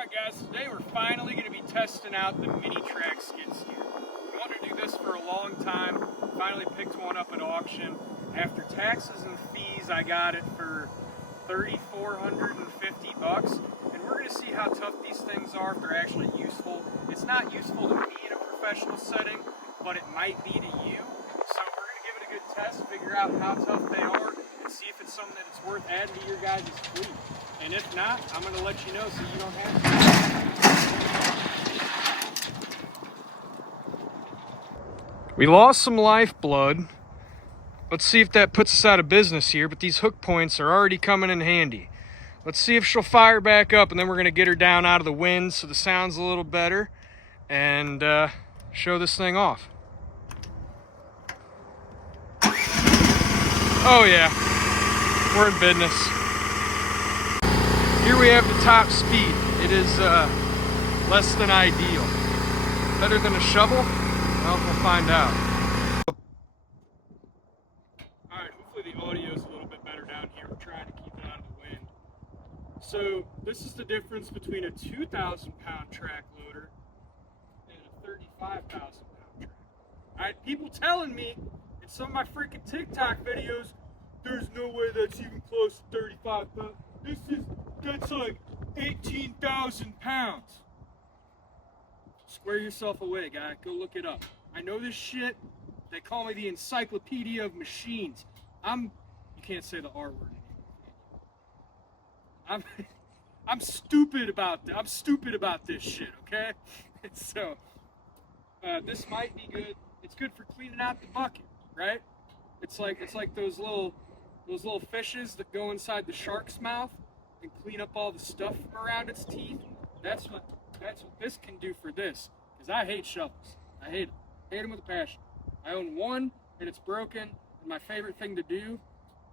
Alright guys, today we're finally going to be testing out the Mini-Track skid steer. We wanted to do this for a long time, finally picked one up at auction. After taxes and fees, I got it for $3,450, and we're going to see how tough these things are, if they're actually useful. It's not useful to me in a professional setting, but it might be to you. So we're going to give it a good test, figure out how tough they are, and see if it's something that it's worth adding to your guys' fleet. And if not, I'm going to let you know so you don't have to. We lost some lifeblood. Let's see if that puts us out of business here, but these hook points are already coming in handy. Let's see if she'll fire back up, and then we're going to get her down out of the wind so the sound's a little better, and show this thing off. Oh yeah, we're in business. Here we have the top speed. It is less than ideal. Better than a shovel? Well, we'll find out. Alright, hopefully the audio is a little bit better down here. We're trying to keep it out of the wind. So, this is the difference between a 2,000-pound track loader and a 35,000-pound track. Alright, people telling me in some of my freaking TikTok videos, there's no way that's even close to 35 pounds. That's like 18,000 pounds. Square yourself away, guy. Go look it up. I know this shit. They call me the encyclopedia of machines. You can't say the R word anymore. I'm stupid about that. I'm stupid about this shit, okay? So, this might be good. It's good for cleaning out the bucket, right? It's like those little fishes that go inside the shark's mouth and clean up all the stuff from around its teeth. That's what this can do for this. Because I hate shovels. I hate them. Hate them with a passion. I own one and it's broken, and my favorite thing to do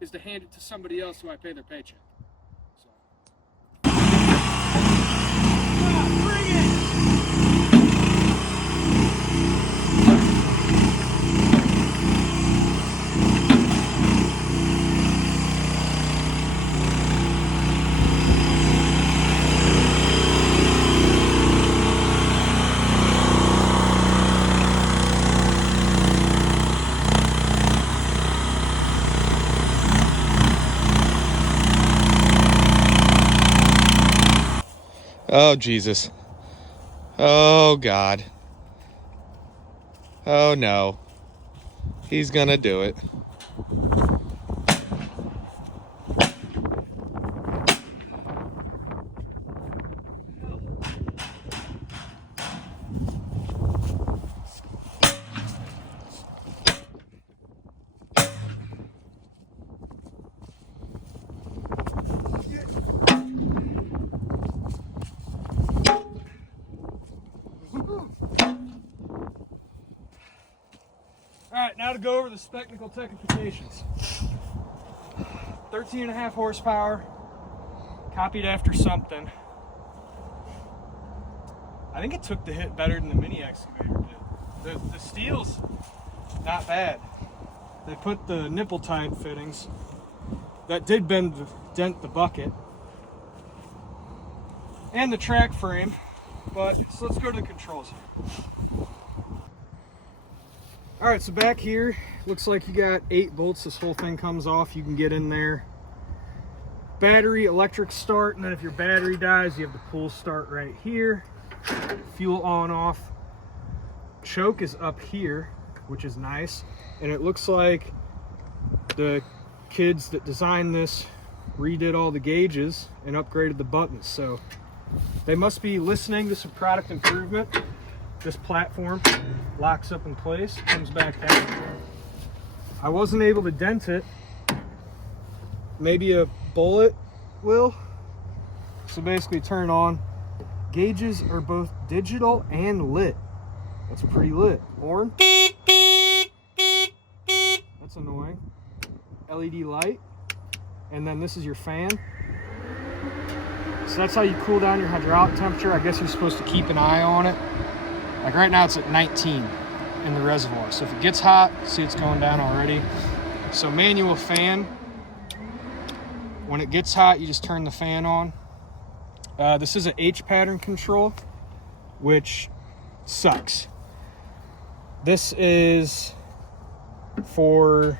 is to hand it to somebody else who I pay their paycheck. So. Bring it! Oh, Jesus. Oh, God. Oh, no. He's gonna do it. Alright, now to go over the technical technifications. 13.5 horsepower, copied after something. I think it took the hit better than the mini excavator did. The steel's not bad. They put the nipple type fittings that did dent the bucket and the track frame, but so let's go to the controls here. Alright, so back here, looks like you got 8 volts. This whole thing comes off. You can get in there. Battery, electric start, and then if your battery dies, you have the pull start right here. Fuel on, off. Choke is up here, which is nice. And it looks like the kids that designed this redid all the gauges and upgraded the buttons. So they must be listening to some product improvement. This platform locks up in place, comes back down. I wasn't able to dent it. Maybe a bullet will. So basically turn it on. Gauges are both digital and lit. That's pretty lit. Horn. That's annoying. LED light. And then this is your fan. So that's how you cool down your hydraulic temperature. I guess you're supposed to keep an eye on it. Like right now it's at 19 in the reservoir. So if it gets hot, see it's going down already. So manual fan. When it gets hot, you just turn the fan on. This is an H pattern control, which sucks. This is for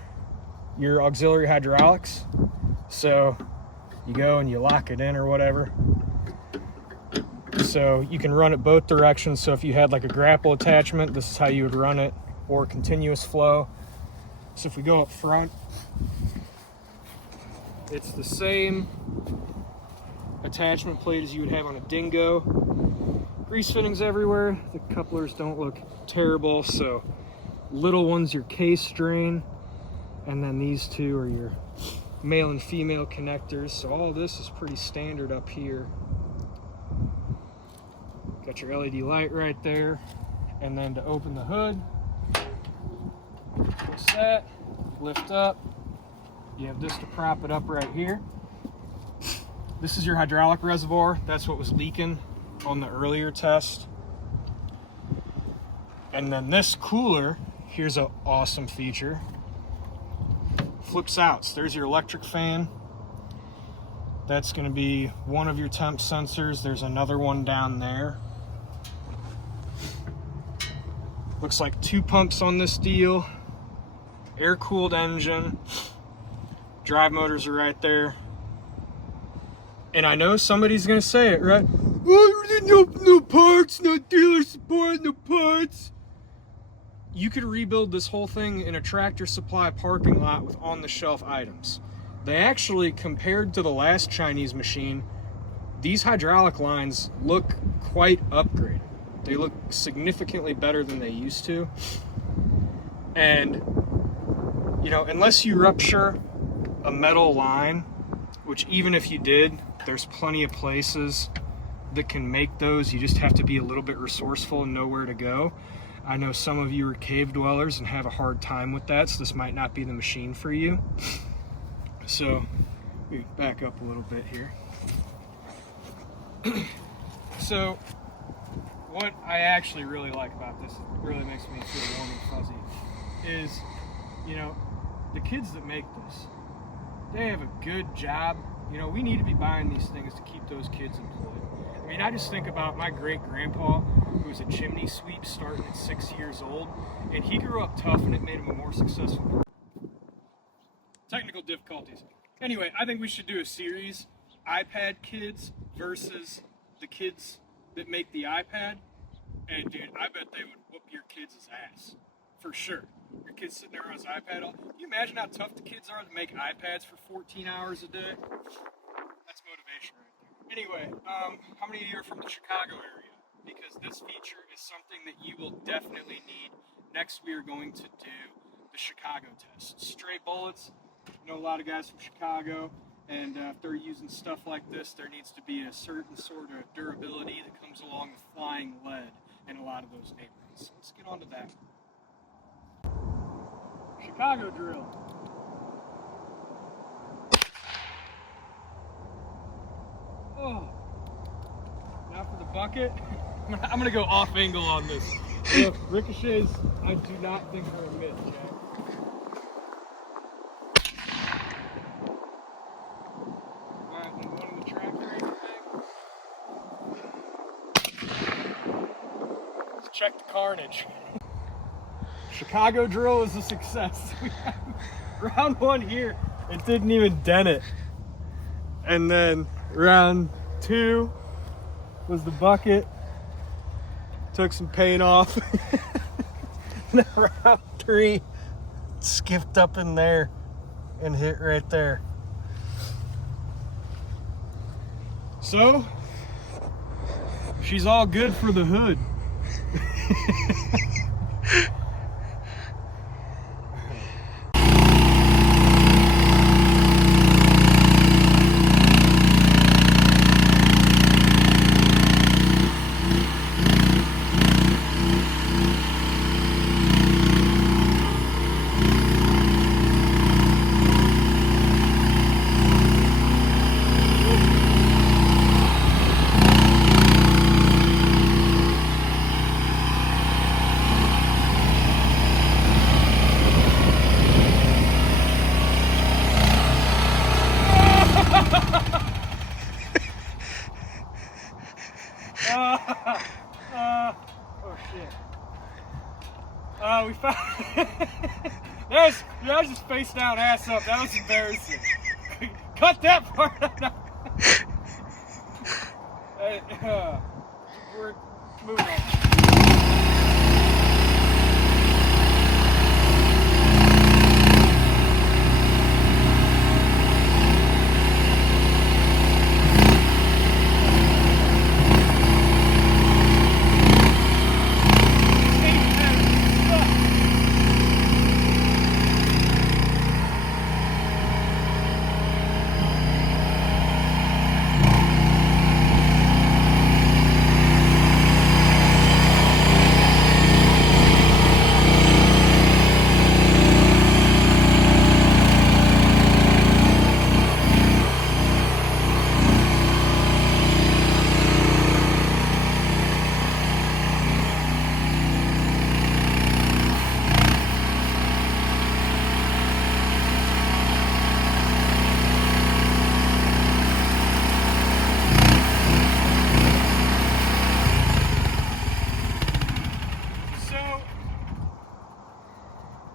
your auxiliary hydraulics. So you go and you lock it in or whatever. So you can run it both directions. So if you had like a grapple attachment, this is how you would run it, or continuous flow. So if we go up front, it's the same attachment plate as you would have on a Dingo. Grease fittings everywhere. The couplers don't look terrible. So little one's your case drain, and then these two are your male and female connectors. So all this is pretty standard up here. Got your LED light right there. And then to open the hood, what's that? Lift up. You have this to prop it up right here. This is your hydraulic reservoir. That's what was leaking on the earlier test. And then this cooler, here's an awesome feature. Flips out. So there's your electric fan. That's going to be one of your temp sensors. There's another one down there. Looks like 2 pumps on this deal. Air-cooled engine. Drive motors are right there. And I know somebody's going to say it, right? Oh, no parts, no dealer support, no parts. You could rebuild this whole thing in a Tractor Supply parking lot with on-the-shelf items. They actually, compared to the last Chinese machine, these hydraulic lines look quite upgraded. They look significantly better than they used to. And, you know, unless you rupture a metal line, which even if you did, there's plenty of places that can make those. You just have to be a little bit resourceful and know where to go. I know some of you are cave dwellers and have a hard time with that, so this might not be the machine for you. So, we back up a little bit here. So, what I actually really like about this, it really makes me feel warm and fuzzy, is, you know, the kids that make this, they have a good job. You know, we need to be buying these things to keep those kids employed. I mean, I just think about my great-grandpa, who was a chimney sweep starting at 6 years old, and he grew up tough, and it made him a more successful person. Technical difficulties. Anyway, I think we should do a series, iPad kids versus the kids that make the iPad. And dude, I bet they would whoop your kids' ass. For sure. Your kid's sitting there on his iPad all. Can you imagine how tough the kids are to make iPads for 14 hours a day? That's motivation right there. Anyway, how many of you are from the Chicago area? Because this feature is something that you will definitely need. Next, we are going to do the Chicago test. Stray bullets. I know a lot of guys from Chicago, and if they're using stuff like this, there needs to be a certain sort of durability that comes along with flying lead in a lot of those neighborhoods. So let's get on to that. Chicago drill. Oh. Now for the bucket. I'm gonna go off angle on this. Look, ricochets, I do not think are a myth, Jack. Alright, then one in the tractor thing. Let's check the carnage. Chicago drill is a success. We have round one here, it didn't even dent it. And then round two was the bucket. Took some paint off. Now round three, skipped up in there and hit right there. So, she's all good for the hood. Oh shit. We found. I was just face down, ass up. That was embarrassing. Cut that part out. We're moving on.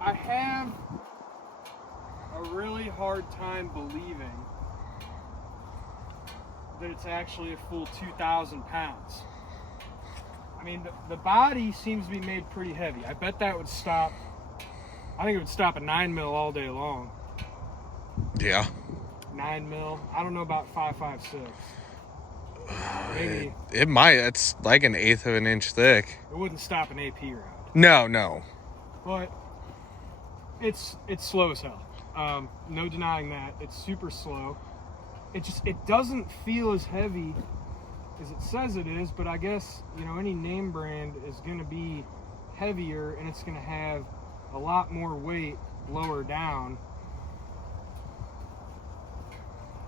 I have a really hard time believing that it's actually a full 2,000 pounds. I mean, the body seems to be made pretty heavy. I bet that would stop, I think it would stop a 9mm all day long. Yeah. 9mm. I don't know about 5.56. Maybe. It might. It's like 1/8 of an inch thick. It wouldn't stop an AP round. No. But it's slow as hell. No denying that. It's super slow. It doesn't feel as heavy as it says it is, but I guess, any name brand is going to be heavier and it's going to have a lot more weight lower down.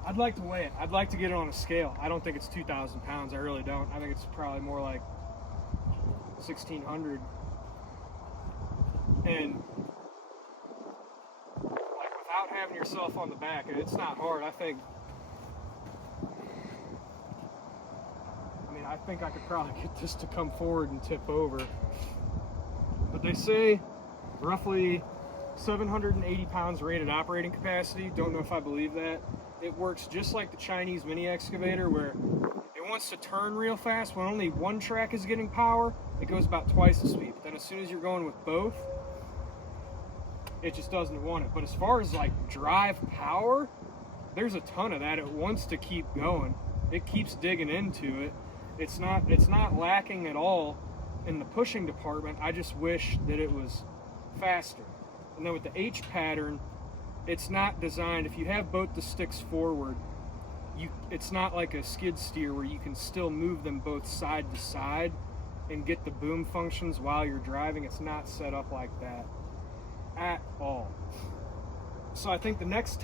I'd like to weigh it. I'd like to get it on a scale. I don't think it's 2,000 pounds. I really don't. I think it's probably more like 1,600. And like without having yourself on the back, it's not hard. I think I could probably get this to come forward and tip over. But they say roughly 780 pounds rated operating capacity. Don't know if I believe that. It works just like the Chinese mini excavator, where it wants to turn real fast. When only one track is getting power, it goes about twice the speed. But then as soon as you're going with both, it just doesn't want it. But as far as like drive power, there's a ton of that. It wants to keep going. It keeps digging into it. It's not lacking at all in the pushing department. I just wish that it was faster. And then with the H pattern, it's not designed, if you have both the sticks forward, it's not like a skid steer where you can still move them both side to side and get the boom functions while you're driving. It's not set up like that at all. So I think the next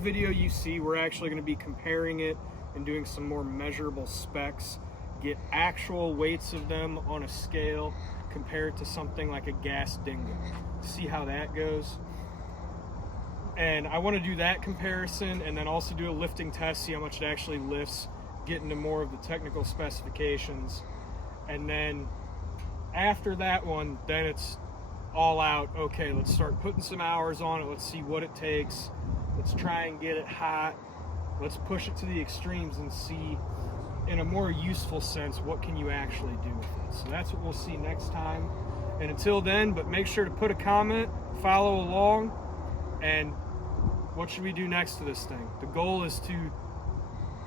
video you see, we're actually going to be comparing it and doing some more measurable specs, get actual weights of them on a scale, compare it to something like a gas dingo, see how that goes. And I want to do that comparison and then also do a lifting test, see how much it actually lifts, get into more of the technical specifications. And then after that one, then it's all out. Okay, let's start putting some hours on it. Let's see what it takes. Let's try and get it hot. Let's push it to the extremes and see, in a more useful sense, what can you actually do with it. So that's what we'll see next time. And until then, but make sure to put a comment, follow along, and what should we do next to this thing? The goal is to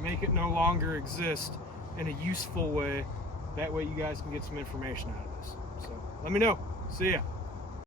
make it no longer exist in a useful way. That way you guys can get some information out of this. So let me know. See ya.